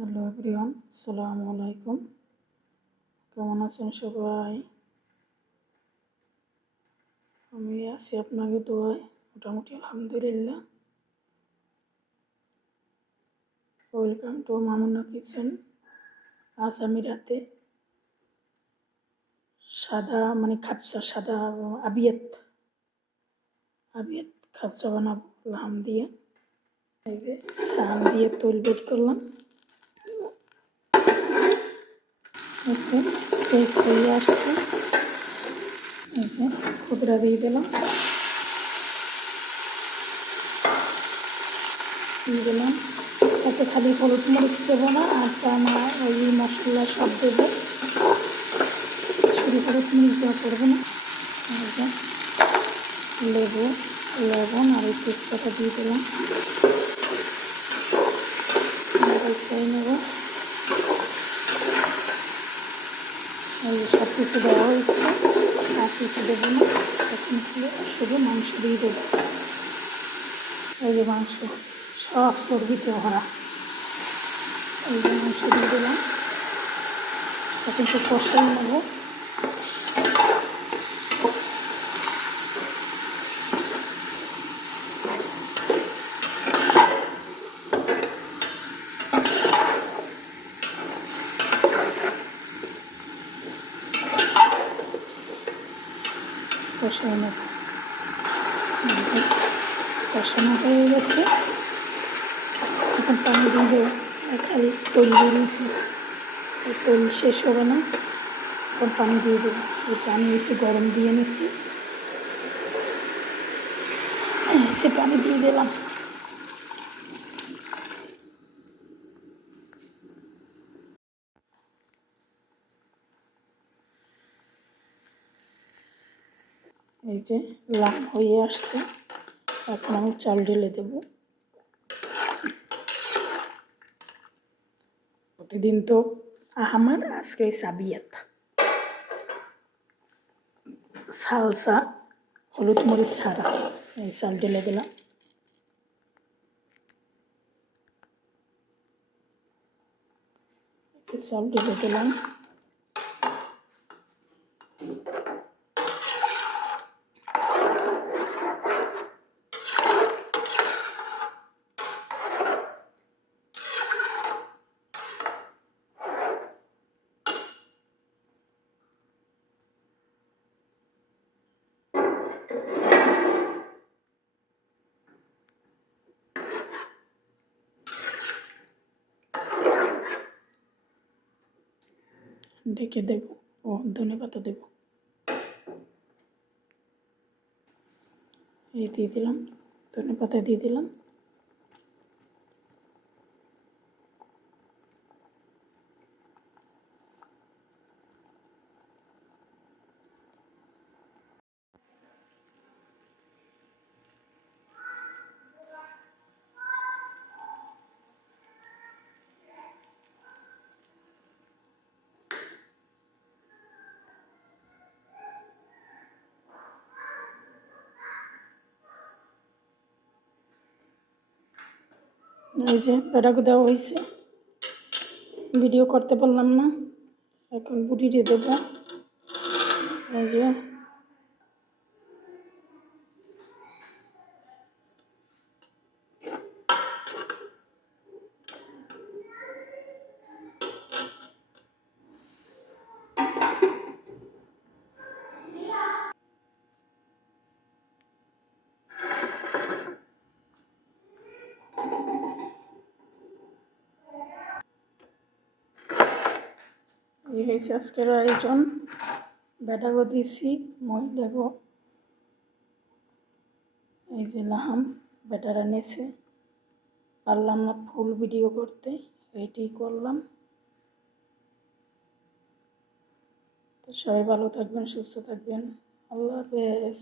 Hello everyone, আসসালামু আলাইকুম। কেমন আছেন সবাই? আমি আছি আপনাকে দোয়ায়, মোটামুটি আলহামদুলিল্লাহ। ওয়েলকাম টু মামুনা কিচেন আজ আমি রাতে সাদা মানে খাপসা, সাদা আবিয়াত আবিয়াত খাপসা বানাবো, লাম দিয়ে। সান দিয়ে তৈল বেট করলাম। একটু পেস্ট হয়ে আসছে যে দিয়ে দিলাম। দিয়ে দিলাম। তাতে খালি হলুদ মরিচ দেবো না, আর তা আমার ওই মশলা সব দেবো। শুরু হলুদ মরিচ দেওয়া করব না। লেবু, লবণ আর এই তেজপাতা দিয়ে দিলাম। নেব। এই সব কিছু দেওয়া হয়েছে। আর কিছু দেবো না। এখন শুধু মাংস দিয়ে দেবো। এই যে মাংস, সব চর্বিতে ভরা। এই যে মাংস দিয়ে দিলাম। এখন একটু কষাই নেব। কষাই নেব কষানো হয়ে গেছে। এখন পানি দেবো খালি তৈল বেরিয়েছে এই তৈল শেষ হবে না। এখন পানি দিয়ে দেবো। এই পানি এসে গরম দিয়ে নিচ্ছি এসে পানি দিয়ে দিলাম। এই যে লাল হয়ে আসছে এখন আমি চাল ঢেলে দেব। প্রতিদিন তো আমার, আজকে সাবিয়াত। সালসা, হলুদ মরিচ ছাড়া এই চাল ঢেলে দিলাম। চাল ঢেলে দিলাম। ঢেকে দেব। ও ধনে পাতা দেব। এই দিয়ে দিলাম। ধনে পাতা দিয়ে দিলাম। এই যে বেড়াকে দেওয়া হয়েছে। ভিডিও করতে পারলাম না। এখন দিয়ে দেবো। এই যে এই হয়েছে আজকের আয়োজন। বেটাগো দিয়েছি মই দেখো এই যে লাহাম, বেটারা নেছে। পারলাম না ফুল ভিডিও করতে এইটি করলাম। তো সবাই ভালো থাকবেন, সুস্থ থাকবেন। আল্লাহ হাফেজ।